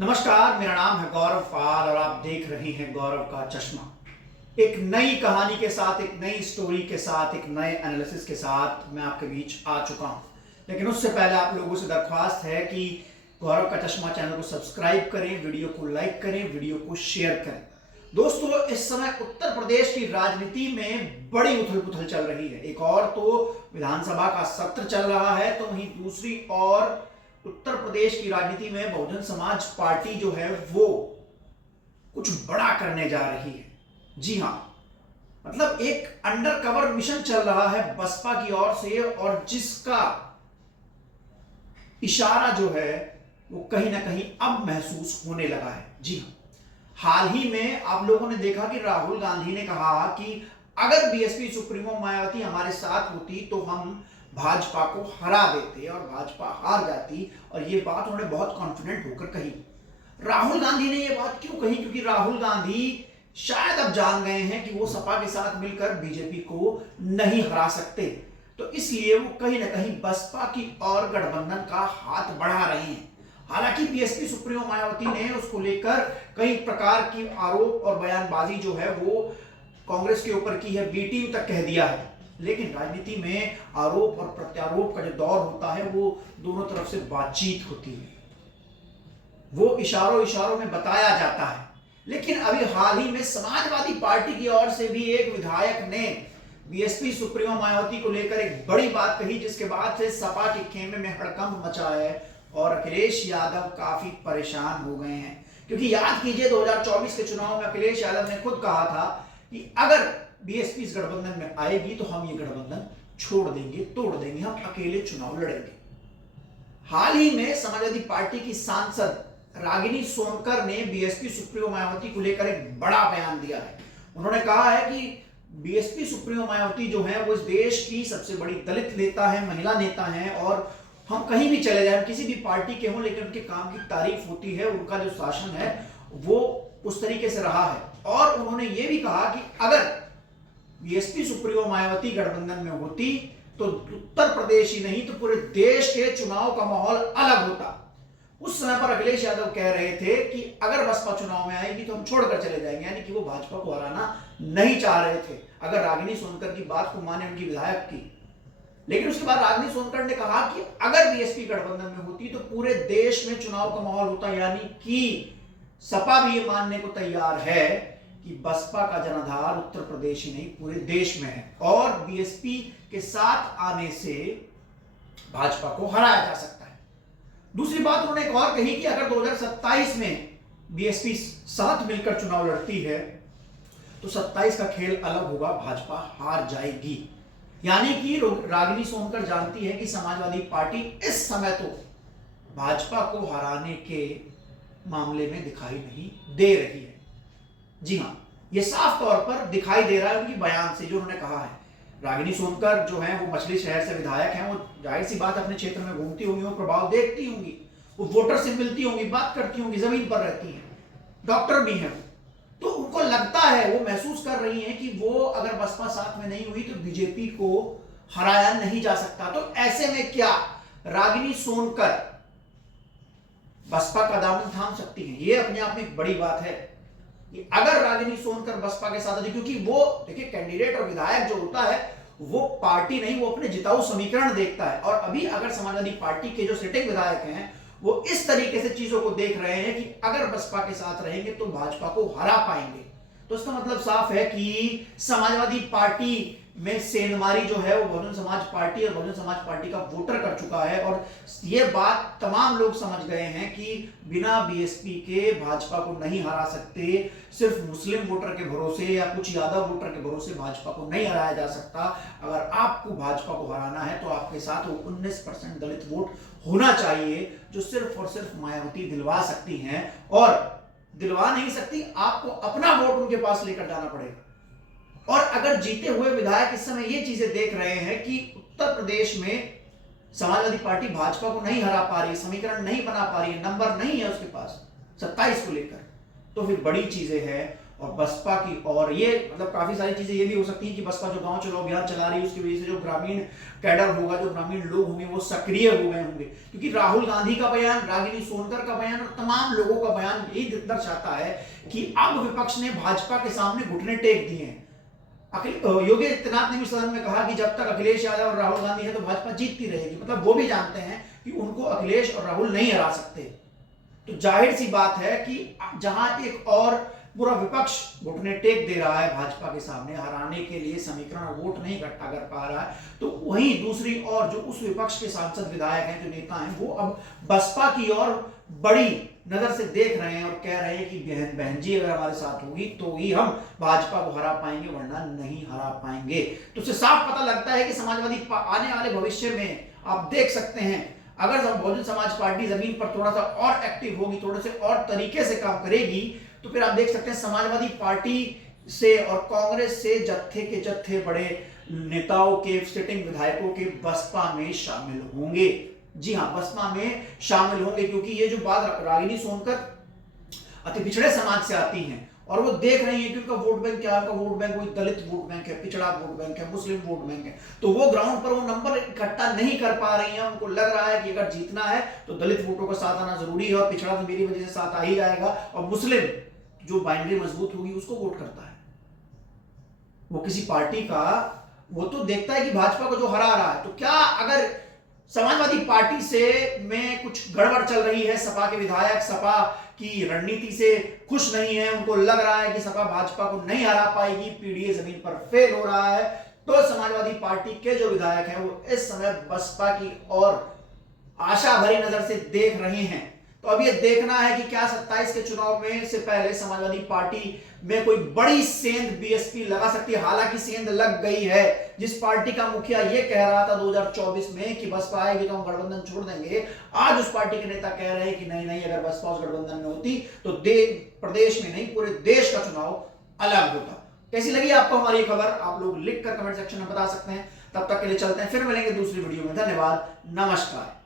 नमस्कार, मेरा नाम है गौरव पाल और आप देख रहे हैं गौरव का चश्मा। एक नई कहानी के साथ, एक नई स्टोरी के साथ, एक नए एनालिसिस के साथ मैं आपके बीच आ चुका हूं। लेकिन उससे पहले आप लोगों से दरख्वास्त है कि गौरव का चश्मा चैनल को सब्सक्राइब करें, वीडियो को लाइक करें, वीडियो को शेयर करें। दोस्तों, इस समय उत्तर प्रदेश की राजनीति में बड़ी उथल पुथल चल रही है। एक और तो विधानसभा का सत्र चल रहा है, तो वहीं दूसरी ओर उत्तर प्रदेश की राजनीति में बहुजन समाज पार्टी जो है वो कुछ बड़ा करने जा रही है। जी हां, मतलब एक अंडरकवर मिशन चल रहा है बसपा की ओर से, और जिसका इशारा जो है वो कहीं ना कहीं अब महसूस होने लगा है। जी हां, हाल ही में आप लोगों ने देखा कि राहुल गांधी ने कहा कि अगर बीएसपी सुप्रीमो मायावती हमारे साथ होती तो हम भाजपा को हरा देते, और भाजपा हार जाती। और ये बात उन्होंने बहुत कॉन्फिडेंट होकर कही। राहुल गांधी ने ये बात क्यों कही? क्योंकि राहुल गांधी शायद अब जान गए हैं कि वो सपा के साथ मिलकर बीजेपी को नहीं हरा सकते, तो इसलिए वो कहीं ना कहीं बसपा की और गठबंधन का हाथ बढ़ा रहे हैं। हालांकि बीएसपी सुप्रीमो मायावती ने उसको लेकर कई प्रकार की आरोप और बयानबाजी जो है वो कांग्रेस के ऊपर की है, बी टीम तक कह दिया है। लेकिन राजनीति में आरोप और प्रत्यारोप का जो दौर होता है वो दोनों तरफ से बातचीत होती है, वो इशारों इशारों में बताया जाता है। लेकिन अभी हाल ही में समाजवादी पार्टी की ओर से भी एक विधायक ने बीएसपी सुप्रीमो मायावती को लेकर एक बड़ी बात कही, जिसके बाद से सपा के खेमे में हड़कंप मचा है और अखिलेश यादव काफी परेशान हो गए हैं। क्योंकि याद कीजिए 2024 के चुनाव में अखिलेश यादव ने खुद कहा था कि अगर बीएसपी इस गठबंधन में आएगी तो हम ये गठबंधन छोड़ देंगे, तोड़ देंगे, हम अकेले चुनाव लड़ेंगे। हाल ही में समाजवादी पार्टी की सांसद रागिनी सोनकर ने बीएसपी सुप्रीमो मायावती को लेकर एक बड़ा बयान दिया है। उन्होंने कहा है कि बीएसपी सुप्रीमो मायावती जो है वो इस देश की सबसे बड़ी दलित नेता है, महिला नेता है, और हम कहीं भी चले जाएं, किसी भी पार्टी के हों, लेकिन उनके काम की तारीफ होती है, उनका जो शासन है वो उस तरीके से रहा है। और उन्होंने ये भी कहा कि अगर बीएसपी सुप्रीमो मायावती गठबंधन में होती तो उत्तर प्रदेश ही नहीं तो पूरे देश के चुनाव का माहौल अलग होता। उस समय पर अखिलेश यादव कह रहे थे कि अगर बसपा चुनाव में आएगी तो हम छोड़कर चले जाएंगे, यानी कि वो भाजपा को हराना नहीं चाह रहे थे, अगर रागिनी सोनकर की बात को माने, उनकी विधायक की। लेकिन उसके बाद रागिनी सोनकर ने कहा कि अगर बीएसपी गठबंधन में होती तो पूरे देश में चुनाव का माहौल होता, यानी कि सपा भी ये मानने को तैयार है कि बसपा का जनाधार उत्तर प्रदेश ही नहीं पूरे देश में है, और बीएसपी के साथ आने से भाजपा को हराया जा सकता है। दूसरी बात उन्होंने एक और कही कि अगर 2027 में बीएसपी साथ मिलकर चुनाव लड़ती है तो 27 का खेल अलग होगा, भाजपा हार जाएगी। यानी कि रागिनी सोनकर जानती है कि समाजवादी पार्टी इस समय तो भाजपा को हराने के मामले में दिखाई नहीं दे रही है। जी हां, ये साफ तौर पर दिखाई दे रहा है उनकी बयान से, जो उन्होंने कहा है। रागिनी सोनकर जो है वो मछली शहर से विधायक हैं, वो जाहिर सी बात अपने क्षेत्र में घूमती होंगी, वो प्रभाव देखती होंगी, वो वोटर से मिलती होंगी, बात करती होंगी, जमीन पर रहती हैं, डॉक्टर भी हैं, तो उनको लगता है, वो महसूस कर रही हैं कि वो अगर बसपा साथ में नहीं हुई तो बीजेपी को हराया नहीं जा सकता। तो ऐसे में क्या रागिनी सोनकर बसपा का दामन थाम सकती हैं? ये अपने आप में एक बड़ी बात है कि अगर रागिनी सोनकर बसपा के साथ आती, क्योंकि वो देखिए कैंडिडेट और विधायक जो होता है वो पार्टी नहीं, वो अपने जिताऊ समीकरण देखता है। और अभी अगर समाजवादी पार्टी के जो सिटिंग विधायक हैं वो इस तरीके से चीजों को देख रहे हैं कि अगर बसपा के साथ रहेंगे तो भाजपा को हरा पाएंगे, तो इसका मतलब साफ है कि समाजवादी पार्टी में सेंधमारी जो है वो बहुजन समाज पार्टी और बहुजन समाज पार्टी का वोटर कर चुका है। और ये बात तमाम लोग समझ गए हैं कि बिना बीएसपी के भाजपा को नहीं हरा सकते। सिर्फ मुस्लिम वोटर के भरोसे या कुछ यादव वोटर के भरोसे भाजपा को नहीं हराया जा सकता। अगर आपको भाजपा को हराना है तो आपके साथ वो 19% दलित वोट होना चाहिए, जो सिर्फ और सिर्फ मायावती दिलवा सकती हैं। और दिलवा नहीं सकती, आपको अपना वोट उनके पास लेकर जाना पड़ेगा। और अगर जीते हुए विधायक इस समय ये चीजें देख रहे हैं कि उत्तर प्रदेश में समाजवादी पार्टी भाजपा को नहीं हरा पा रही, समीकरण नहीं बना पा रही है, नंबर नहीं है उसके पास 27 को लेकर, तो फिर बड़ी चीजें हैं। और बसपा की, और ये मतलब काफी सारी चीजें ये भी हो सकती हैं कि बसपा जो गांव चलो अभियान चला रही है उसकी वजह से जो ग्रामीण कैडर होगा, जो ग्रामीण लोग होंगे वो सक्रिय हो गए होंगे, क्योंकि राहुल गांधी का बयान, रागिनी सोनकर का बयान और तमाम लोगों का बयान यही दर्शाता है कि अब विपक्ष ने भाजपा के सामने घुटने टेक दिए हैं। योगी आदित्यनाथ ने भी सदन में कहा कि जब तक अखिलेश यादव और राहुल गांधी है तो भाजपा जीतती रहेगी, मतलब वो भी जानते हैं कि उनको अखिलेश और राहुल नहीं हरा सकते। तो जाहिर सी बात है कि जहां एक और पूरा विपक्ष घुटने टेक दे रहा है भाजपा के सामने, हराने के लिए समीकरण और वोट नहीं इकट्ठा कर पा रहा है, तो वहीं दूसरी ओर जो उस विपक्ष के सांसद विधायक हैं, जो नेता हैं, वो अब बसपा की ओर बड़ी नजर से देख रहे हैं और कह रहे हैं कि बहन जी अगर हमारे साथ होगी तो ही हम भाजपा को हरा पाएंगे, वरना नहीं हरा पाएंगे। तो इससे साफ पता लगता है कि समाजवादी आने वाले भविष्य में आप देख सकते हैं, अगर बहुजन समाज पार्टी जमीन पर थोड़ा सा और एक्टिव होगी, थोड़े से और तरीके से काम करेगी, तो फिर आप देख सकते हैं समाजवादी पार्टी से और कांग्रेस से जत्थे के जत्थे बड़े नेताओं के, सिटिंग विधायकों के बसपा में शामिल होंगे। जी हां, बसपा में शामिल होंगे, क्योंकि ये जो बात रागिनी सोनकर अति पिछड़े समाज से आती हैं और वो देख रही है कि उनका वोट बैंक क्या है, उनका वोट बैंक कोई दलित वोट बैंक है, पिछड़ा वोट बैंक है, मुस्लिम वोट बैंक है, तो वो ग्राउंड पर वो नंबर इकट्ठा नहीं कर पा रही हैं। उनको लग रहा है कि अगर जीतना है तो दलित वोटों का साथ आना जरूरी है और पिछड़ा तो मेरी वजह से साथ आ ही जाएगा, और मुस्लिम जो बाइनरी मजबूत होगी उसको वोट करता है। वो किसी पार्टी का वो तो देखता है कि भाजपा को जो हरा रहा है, तो क्या अगर समाजवादी पार्टी से में कुछ गड़बड़ चल रही है, सपा के विधायक सपा की रणनीति से खुश नहीं है, उनको लग रहा है कि सपा भाजपा को नहीं हरा पाएगी, पीडीए जमीन पर फेल हो रहा है, तो समाजवादी पार्टी के जो विधायक हैं वो इस समय बसपा की ओर आशा भरी नजर से देख रहे हैं। तो अब ये देखना है कि क्या 27 के चुनाव में से पहले समाजवादी पार्टी में कोई बड़ी सेंध बीएसपी लगा सकती है। हालांकि सेंध लग गई है, जिस पार्टी का मुखिया ये कह रहा था 2024 में कि बसपा आएगी तो हम गठबंधन छोड़ देंगे, आज उस पार्टी के नेता कह रहे हैं कि नहीं नहीं, अगर बसपा उस गठबंधन में होती तो प्रदेश में नहीं पूरे देश का चुनाव अलग होता। कैसी लगी आपको हमारी खबर, आप लोग लिखकर कमेंट सेक्शन में बता सकते हैं। तब तक के लिए चलते हैं, फिर मिलेंगे दूसरी वीडियो में। धन्यवाद, नमस्कार।